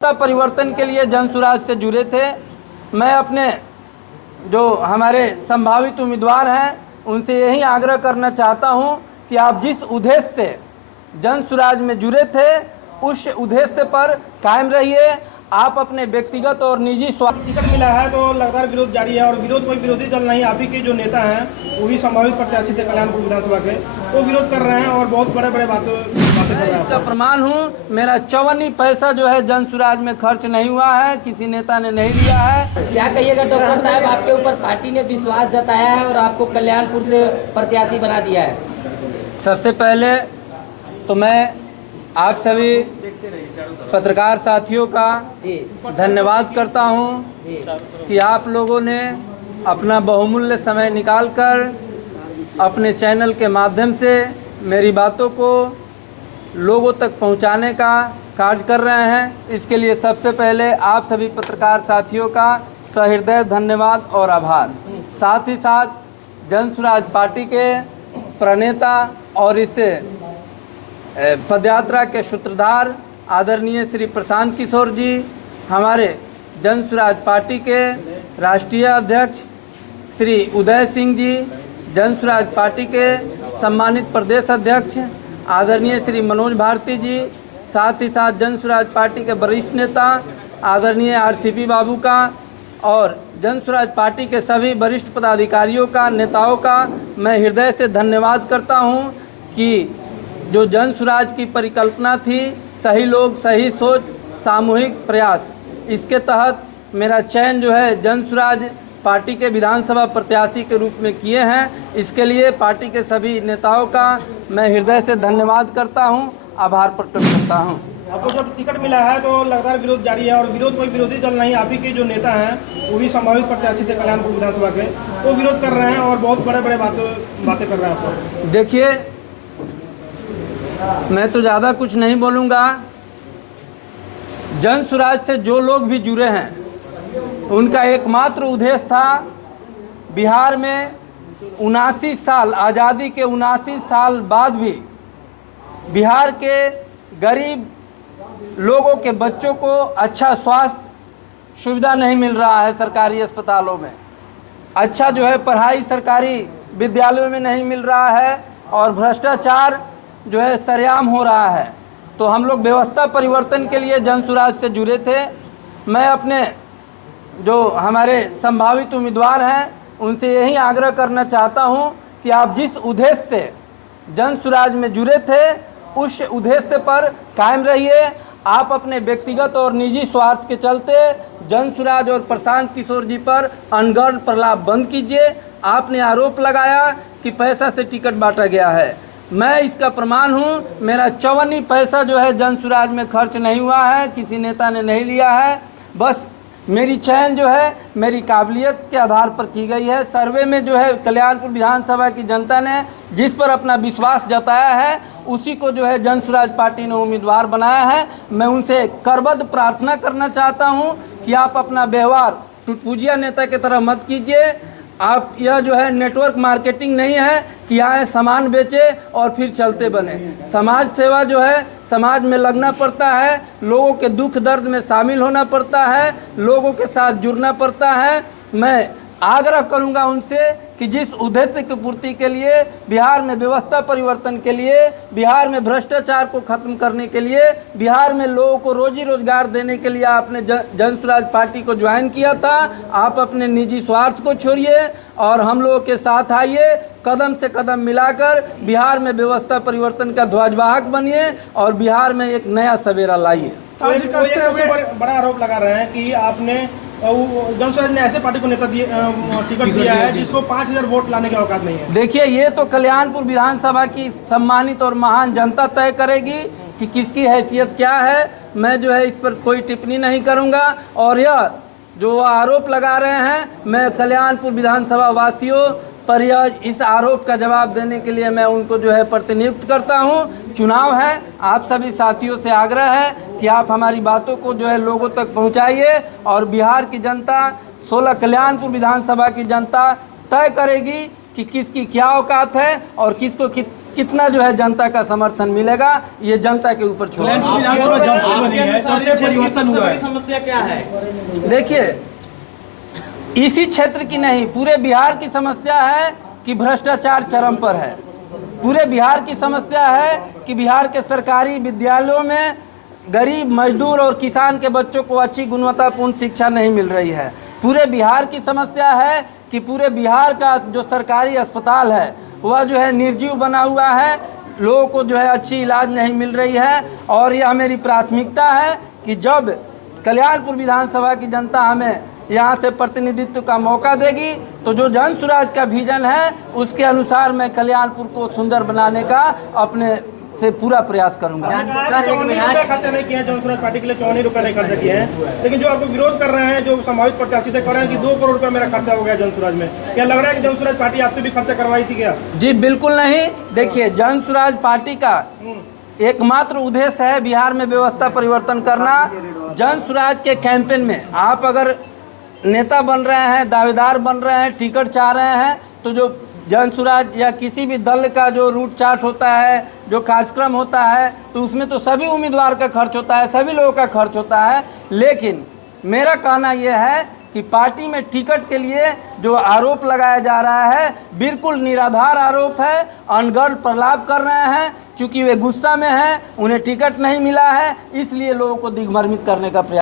परिवर्तन के लिए जनसुराज से जुड़े थे। मैं अपने जो हमारे संभावित उम्मीदवार हैं उनसे यही आग्रह करना चाहता हूं कि आप जिस उद्देश्य से जनसुराज में जुड़े थे उस उद्देश्य पर कायम रहिए। आप अपने व्यक्तिगत और निजी स्वार्थ टिकट मिला है तो लगातार विरोध जारी है और विरोध कोई विरोधी दल नहीं, आप ही के जो नेता हैं वो भी संभावित प्रत्याशी थे कल्याणपुर विधानसभा के, तो विरोध कर रहे हैं और बहुत बड़े बड़े बातें कर रहे हैं। इसका प्रमाण हूँ, मेरा 54 पैसा जो है जनसुराज में खर्च नहीं हुआ है, किसी नेता ने नहीं लिया है। क्या कहिएगा डॉक्टर साहब, आपके ऊपर पार्टी ने विश्वास जताया है और आपको कल्याणपुर से प्रत्याशी बना दिया है। सबसे पहले तो मैं आप सभी पत्रकार साथियों का धन्यवाद करता हूं कि आप लोगों ने अपना बहुमूल्य समय निकालकर अपने चैनल के माध्यम से मेरी बातों को लोगों तक पहुंचाने का कार्य कर रहे हैं। इसके लिए सबसे पहले आप सभी पत्रकार साथियों का सहृदय धन्यवाद और आभार। साथ ही साथ जनसुराज पार्टी के प्रणेता और इससे पदयात्रा के सूत्रधार आदरणीय श्री प्रशांत किशोर जी, हमारे जनसुराज पार्टी के राष्ट्रीय अध्यक्ष श्री उदय सिंह जी, जनसुराज पार्टी के सम्मानित प्रदेश अध्यक्ष आदरणीय श्री मनोज भारती जी, साथ ही साथ जनसुराज पार्टी के वरिष्ठ नेता आदरणीय आरसीपी बाबू का और जनसुराज पार्टी के सभी वरिष्ठ पदाधिकारियों का, नेताओं का मैं हृदय से धन्यवाद करता हूं कि जो जनसुराज की परिकल्पना थी, सही लोग सही सोच सामूहिक प्रयास, इसके तहत मेरा चयन जो है जनसुराज पार्टी के विधानसभा प्रत्याशी के रूप में किए हैं। इसके लिए पार्टी के सभी नेताओं का मैं हृदय से धन्यवाद करता हूं, आभार प्रकट करता हूं। आपको जब टिकट मिला है तो लगातार विरोध जारी है और विरोध कोई विरोधी दल नहीं, आप ही के जो नेता हैं वो भी संभावित प्रत्याशी थे कल्याणपुर विधानसभा के, तो विरोध कर रहे हैं और बहुत बड़े बड़े बातें कर रहे हैं। देखिए, मैं तो ज़्यादा कुछ नहीं बोलूँगा। जनसुराज से जो लोग भी जुड़े हैं उनका एकमात्र उद्देश्य था बिहार में 79 साल आज़ादी के 79 साल बाद भी बिहार के गरीब लोगों के बच्चों को अच्छा स्वास्थ्य सुविधा नहीं मिल रहा है, सरकारी अस्पतालों में अच्छा जो है पढ़ाई सरकारी विद्यालयों में नहीं मिल रहा है और भ्रष्टाचार जो है सरेआम हो रहा है। तो हम लोग व्यवस्था परिवर्तन के लिए जनसुराज से जुड़े थे। मैं अपने जो हमारे संभावित उम्मीदवार हैं उनसे यही आग्रह करना चाहता हूं कि आप जिस उद्देश्य से जनसुराज में जुड़े थे उस उद्देश्य पर कायम रहिए। आप अपने व्यक्तिगत और निजी स्वार्थ के चलते जनसुराज और प्रशांत किशोर जी पर अनगढ़ प्रलाप बंद कीजिए। आपने आरोप लगाया कि पैसा से टिकट बांटा गया है, मैं इसका प्रमाण हूं, मेरा 54 पैसा जो है जनसुराज में खर्च नहीं हुआ है, किसी नेता ने नहीं लिया है। बस मेरी चयन जो है मेरी काबिलियत के आधार पर की गई है। सर्वे में जो है कल्याणपुर विधानसभा की जनता ने जिस पर अपना विश्वास जताया है उसी को जो है जनसुराज पार्टी ने उम्मीदवार बनाया है। मैं उनसे करबद्ध प्रार्थना करना चाहता हूं कि आप अपना व्यवहार टुटपुजिया नेता की तरह मत कीजिए। आप यह जो है नेटवर्क मार्केटिंग नहीं है कि आए सामान बेचे और फिर चलते बने। समाज सेवा जो है समाज में लगना पड़ता है, लोगों के दुख दर्द में शामिल होना पड़ता है, लोगों के साथ जुड़ना पड़ता है। मैं आग्रह करूंगा उनसे कि जिस उद्देश्य की पूर्ति के लिए, बिहार में व्यवस्था परिवर्तन के लिए, बिहार में भ्रष्टाचार को खत्म करने के लिए, बिहार में लोगों को रोजी रोजगार देने के लिए आपने जनसुराज पार्टी को ज्वाइन किया था। आप अपने निजी स्वार्थ को छोड़िए और हम लोगों के साथ आइए, कदम से कदम मिलाकर बिहार में व्यवस्था परिवर्तन का ध्वजवाहक बनिए और बिहार में एक नया सवेरा लाइए। बड़ा आरोप लगा रहे हैं कि आपने जनसुराज ने ऐसे पार्टी को नेता टिकट दिया है जिसको 5000 वोट लाने की औकात नहीं है। देखिए, ये तो कल्याणपुर विधानसभा की सम्मानित और महान जनता तय करेगी कि किसकी हैसियत क्या है। मैं जो है इस पर कोई टिप्पणी नहीं करूंगा और यह जो आरोप लगा रहे हैं, मैं कल्याणपुर विधानसभा वासियों पर इस आरोप का जवाब देने के लिए मैं उनको जो है प्रतिनियुक्त करता हूं। चुनाव है, आप सभी साथियों से आग्रह है कि आप हमारी बातों को जो है लोगों तक पहुंचाइए और बिहार की जनता 16 कल्याणपुर विधानसभा की जनता तय करेगी कि किसकी क्या औकात है और किसको कितना जो है जनता का समर्थन मिलेगा, ये जनता के ऊपर छोड़ा। समस्या क्या है? देखिए, इसी क्षेत्र की नहीं, पूरे बिहार की समस्या है कि भ्रष्टाचार चरम पर है। पूरे बिहार की समस्या है कि बिहार के सरकारी विद्यालयों में गरीब मजदूर और किसान के बच्चों को अच्छी गुणवत्तापूर्ण शिक्षा नहीं मिल रही है। पूरे बिहार की समस्या है कि पूरे बिहार का जो सरकारी अस्पताल है वह जो है निर्जीव बना हुआ है, लोगों को जो है अच्छी इलाज नहीं मिल रही है। और यह मेरी प्राथमिकता है कि जब कल्याणपुर विधानसभा की जनता हमें यहाँ से प्रतिनिधित्व का मौका देगी तो जो जन सुराज का विजन है उसके अनुसार मैं कल्याणपुर को सुंदर बनाने का अपने से पूरा प्रयास करूंगा। 54 रुपये खर्चा नहीं किए हैं जन सुराज पार्टी के लिए, 54 रुपये नहीं खर्चा किए हैं। लेकिन जो आपको विरोध कर रहे हैं, जो संभावित प्रत्याशी थे, कह रहे हैं कि 2 करोड़ रुपया मेरा खर्चा हो गया जन सुराज में। क्या लग रहा है कि जन सुराज पार्टी आपसे भी खर्चा करवाई थी क्या? जी बिल्कुल नहीं। देखिए, जन सुराज पार्टी का एकमात्र उद्देश्य है बिहार में व्यवस्था परिवर्तन करना। जन सुराज के कैंपेन में आप अगर नेता बन रहे हैं, दावेदार बन रहे हैं, टिकट चाह रहे हैं, तो जो जन सुराज या किसी भी दल का जो रूट चार्ट होता है, जो कार्यक्रम होता है, तो उसमें तो सभी उम्मीदवार का खर्च होता है, सभी लोगों का खर्च होता है। लेकिन मेरा कहना यह है कि पार्टी में टिकट के लिए जो आरोप लगाया जा रहा है बिल्कुल निराधार आरोप है, अनगढ़ प्रलाप कर रहे हैं। चूँकि वे गुस्सा में हैं, उन्हें टिकट नहीं मिला है, इसलिए लोगों को दिग्भ्रमित करने का प्रयास